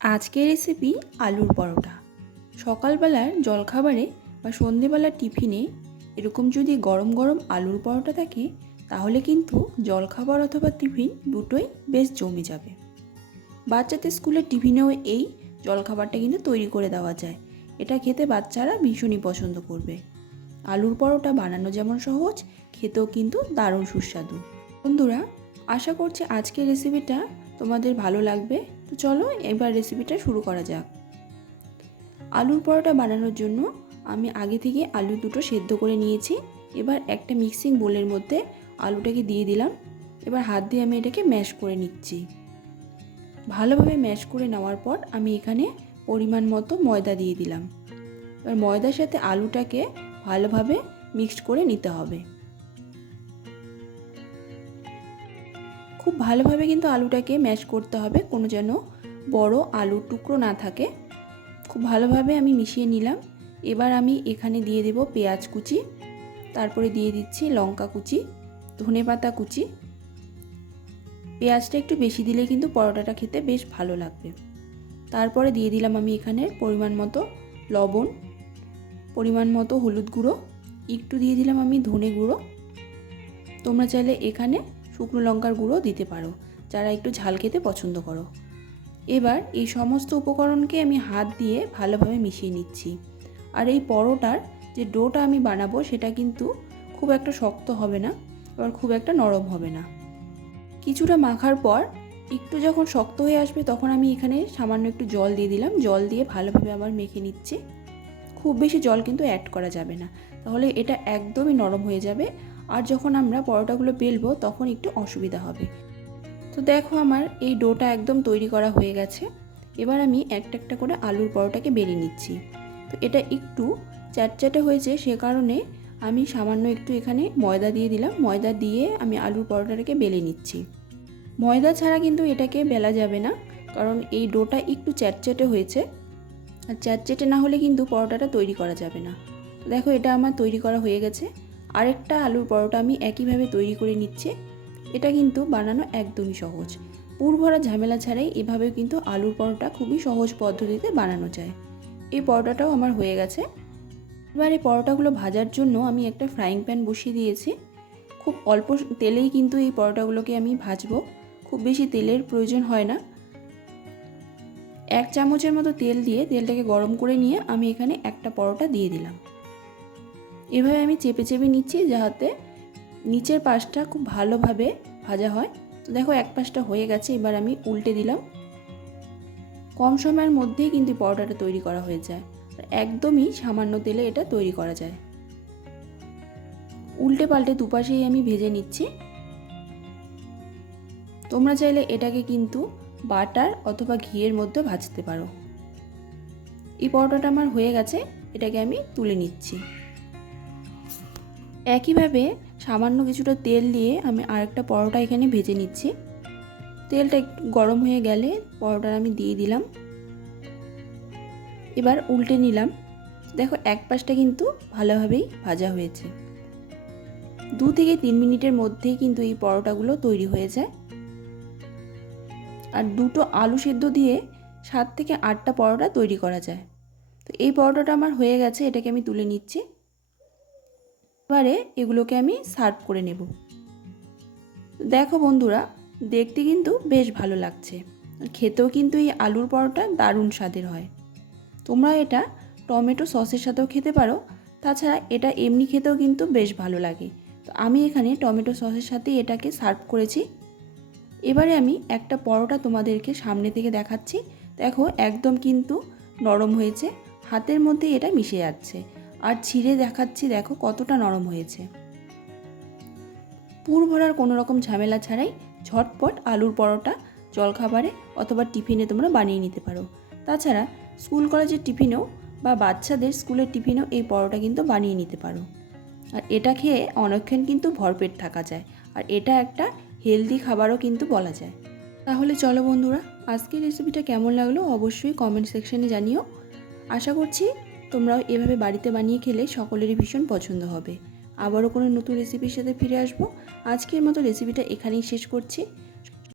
আজকের রেসিপি আলুর পরোটা। সকালবেলার জলখাবারে বা সন্ধেবেলার টিফিনে এরকম যদি গরম গরম আলুর পরোটা থাকে তাহলে কিন্তু জলখাবার অথবা টিফিন দুটোই বেশ জমে যাবে। বাচ্চাদের স্কুলের টিফিনেও এই জলখাবারটা কিন্তু তৈরি করে দেওয়া যায়। এটা খেতে বাচ্চারা ভীষণই পছন্দ করবে। আলুর পরোটা বানানো যেমন সহজ, খেতেও কিন্তু দারুণ সুস্বাদু। বন্ধুরা, আশা করছি আজকের রেসিপিটা তোমাদের ভালো লাগবে। তো চলো এবার রেসিপিটা শুরু করা যাক। আলুর পরোটা বানানোর জন্য আমি আগে থেকে আলু দুটো সেদ্ধ করে নিয়েছি। এবার একটা মিক্সিং বোলের মধ্যে আলুটাকে দিয়ে দিলাম। এবার হাত দিয়ে আমি এটাকে ম্যাশ করে নিচ্ছি। ভালোভাবে ম্যাশ করে নেওয়ার পর আমি এখানে পরিমাণ মতো ময়দা দিয়ে দিলাম। এবার ময়দার সাথে আলুটাকে ভালোভাবে মিক্সড করে নিতে হবে। খুব ভালোভাবে কিন্তু আলুটাকে ম্যাশ করতে হবে, কোনো যেন বড় আলুর টুকরো না থাকে। খুব ভালোভাবে আমি মিশিয়ে নিলাম। এবার আমি এখানে দিয়ে দেব পেঁয়াজ কুচি, তারপরে দিয়ে দিচ্ছি লঙ্কা কুচি, ধনেপাতা কুচি। পেঁয়াজটা একটু বেশি দিলে কিন্তু পরোটাটা খেতে বেশ ভালো লাগবে। তারপরে দিয়ে দিলাম আমি এখানে পরিমাণ মতো লবণ, পরিমাণ মতো হলুদ গুঁড়ো, একটু দিয়ে দিলাম আমি ধনে গুঁড়ো। তোমরা চাইলে এখানে শুকনো লঙ্কার গুঁড়ো দিতে পারো, যারা একটু ঝাল খেতে পছন্দ করো। এবার এই সমস্ত উপকরণকে আমি হাত দিয়ে ভালোভাবে মিশিয়ে নিচ্ছি। আর এই পরোটার যে ডোটা আমি বানাবো সেটা কিন্তু খুব একটা শক্ত হবে না, আবার খুব একটা নরম হবে না। কিছুটা মাখার পর একটু যখন শক্ত হয়ে আসবে তখন আমি এখানে সামান্য একটু জল দিয়ে দিলাম। জল দিয়ে ভালোভাবে আবার মেখে নিচ্ছি। খুব বেশি জল কিন্তু অ্যাড করা যাবে না, তাহলে এটা একদমই নরম হয়ে যাবে। আর যখন আমরা পরোটাগুলো বেলবো তখন একটু অসুবিধা হবে। তো দেখো আমার এই ডোটা একদম তৈরি করা হয়ে গেছে। এবার আমি একটা একটা করে আলুর পরোটাকে বেলে নিচ্ছি। তো এটা একটু চ্যাটচ্যাটে হয়েছে, সে কারণে আমি সামান্য একটু এখানে ময়দা দিয়ে দিলাম। ময়দা দিয়ে আমি আলুর পরোটাটাকে বেলে নিচ্ছি। ময়দা ছাড়া কিন্তু এটাকে বেলা যাবে না, কারণ এই ডোটা একটু চ্যাটচ্যাটে হয়েছে। আর চ্যাটচ্যাটে না হলে কিন্তু পরোটাটা তৈরি করা যাবে না। তো দেখো এটা আমার তৈরি করা হয়ে গেছে। আরেকটা আলুর পরোটা আমি একইভাবে তৈরি করে নিচ্ছি। এটা কিন্তু বানানো একদমই সহজ, পুর ভরা ঝামেলা ছাড়াই এভাবেও কিন্তু আলুর পরোটা খুবই সহজ পদ্ধতিতে বানানো যায়। এই পরোটাটাও আমার হয়ে গেছে। এবার এই পরোটাগুলো ভাজার জন্য আমি একটা ফ্রাইং প্যান বসিয়ে দিয়েছি। খুব অল্প তেলেই কিন্তু এই পরোটাগুলোকে আমি ভাজবো, খুব বেশি তেলের প্রয়োজন হয় না। 1 চামচের মতো তেল দিয়ে তেলটাকে গরম করে নিয়ে আমি এখানে একটা পরোটা দিয়ে দিলাম। এভাবে আমি চেপে চেপে নিচ্ছি যাতে নিচের পাশটা খুব ভালোভাবে ভাজা হয়। তো দেখো এক পাশটা হয়ে গেছে, এবার আমি উল্টে দিলাম। কম সময়ের মধ্যেই কিন্তু পরোটাটা তৈরি করা হয়ে যায়, আর একদমই সামান্য তেলে এটা তৈরি করা যায়। উল্টে পাল্টে দুপাশেই আমি ভেজে নিচ্ছি। তোমরা চাইলে এটাকে কিন্তু বাটার অথবা ঘিয়ের মধ্যে ভাজতে পারো। এই পরোটাটা আমার হয়ে গেছে, এটাকে আমি তুলে নিচ্ছি। একইভাবে সামান্য কিছুটা তেল দিয়ে আমি আরেকটা পরোটা এখানে ভেজে নিচ্ছি। তেলটা একটু গরম হয়ে গেলে পরোটাটা আমি দিয়ে দিলাম। এবার উল্টে নিলাম। দেখো এক পাশটা কিন্তু ভালোভাবেই ভাজা হয়েছে। 2 থেকে 3 মিনিটের মধ্যেই কিন্তু এই পরোটাগুলো তৈরি হয়ে যায়। আর দুটো আলু সেদ্ধ দিয়ে 7 থেকে 8টা পরোটা তৈরি করা যায়। তো এই পরোটাটা আমার হয়ে গেছে, এটাকে আমি তুলে নিচ্ছি। এবারে এগুলোকে আমি সার্ভ করে নেব। দেখো বন্ধুরা, দেখতে কিন্তু বেশ ভালো লাগছে, খেতেও কিন্তু এই আলুর পরোটা দারুণ স্বাদের হয়। তোমরা এটা টমেটো সসের সাথেও খেতে পারো, তাছাড়া এটা এমনি খেতেও কিন্তু বেশ ভালো লাগে। তো আমি এখানে টমেটো সসের সাথে এটাকে সার্ভ করেছি। এবারে আমি একটা পরোটা তোমাদেরকে সামনে থেকে দেখাচ্ছি। দেখো একদম কিন্তু নরম হয়েছে, হাতের মধ্যে এটা মিশে যাচ্ছে। আর ছিঁড়ে দেখাচ্ছি, দেখো কতটা নরম হয়েছে। পুর ভরার কোনো রকম ঝামেলা ছাড়াই ঝটপট আলুর পরোটা জলখাবারে অথবা টিফিনে তোমরা বানিয়ে নিতে পারো। তাছাড়া স্কুল কলেজের টিফিনেও বা বাচ্চাদের স্কুলের টিফিনেও এই পরোটা কিন্তু বানিয়ে নিতে পারো। আর এটা খেয়ে অনেকক্ষণ কিন্তু ভরপেট থাকা যায়, আর এটা একটা হেলদি খাবারও কিন্তু বলা যায়। তাহলে চলো বন্ধুরা, আজকের রেসিপিটা কেমন লাগলো অবশ্যই কমেন্ট সেকশনে জানিও। আশা করছি তোমরাও এভাবে বাড়িতে বানিয়ে খেলে সকলেরই ভীষণ পছন্দ হবে। আবারও কোনো নতুন রেসিপির সাথে ফিরে আসবো। আজকের মতো রেসিপিটা এখানেই শেষ করছি।